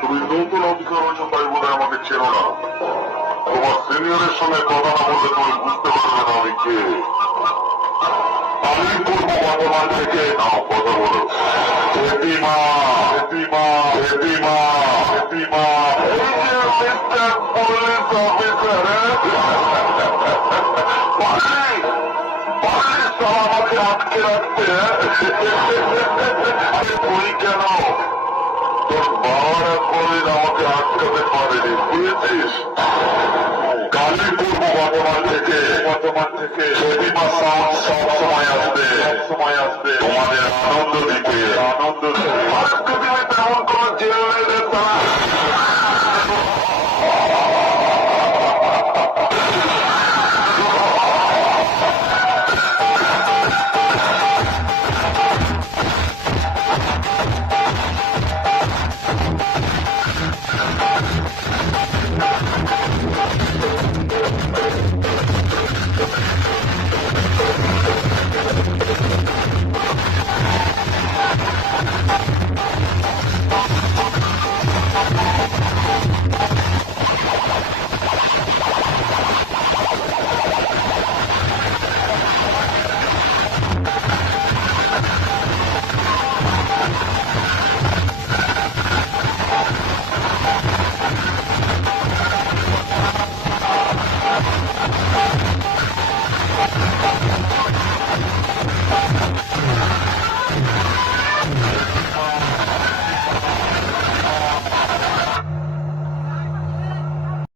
তুমি নতুন অফিসার হয়েছো তাই বোধহয় আমাকে চেনো না। তোমার সিনিয়রের সঙ্গে কথা না বললে তুমি বুঝতে পারবে না আমি কে। আমি করবো বর্তমান থেকে নাও কথা বলো। প্রতিমা প্রতিমা প্রতিমা প্রতিমা এই যে মিস্টার পুলিশ অফিসার আমাকে আটকে রাখতে তুই কেন তোর বাবার কোনদিন আমাকে আটকাতে পারেনি বুঝেছিস। কালি করবো বর্তমান থেকে প্রতিমা সাউন্ড সব সময় আসবে তোমাদের আনন্দ দিতে। পৃথিবীতে এমন কোন জেল নেই